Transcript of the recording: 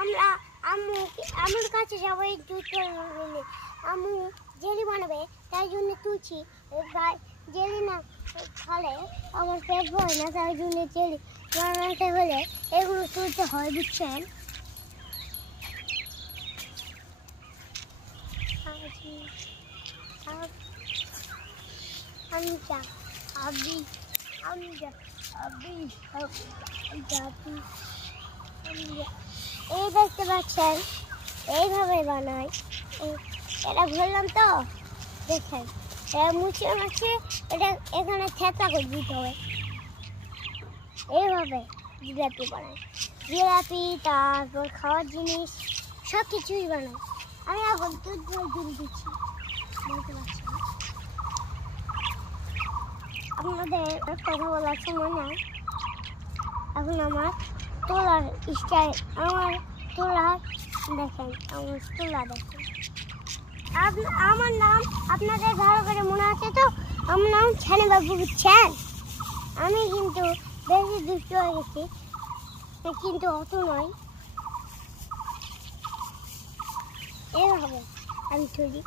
আমরা আমার কাছে সবাই দুধ নিয়ে আম্মু জেলি বানাবে তাই জন্য তুলছি। জেলি না খালে আমার পেট ভরে না, তাই জন্য জেলি বানাতে হলে এগুলো তুলতে হয়, বুঝছেন? এই দেখতে পাচ্ছেন, এইভাবে বানাই। এটা ভরলাম তো, দেখেন মুছে মাছে এটা এখানে থেতা করে দিতে হবে। এইভাবে জিলাপি বানাই, জিলাপি তারপর খাওয়ার জিনিস সব কিছুই বানাই। আমি এখন দুধ দিয়ে দিচ্ছি, বলতে পারছি না। আপনাদের কথা বলার সময় না, এখন আমার তোলার স্টাইল, আমার তোলার দেখেন, আমার তোলা দেখেন। আমার নাম আপনাদের ভালো করে মনে আছে তো? আমার নাম ছানে বাবু, বুঝছেন? আমি কিন্তু বেশি দুষ্ট হয়ে গেছি, কিন্তু অত নয়। এভাবে আমি তৈরি।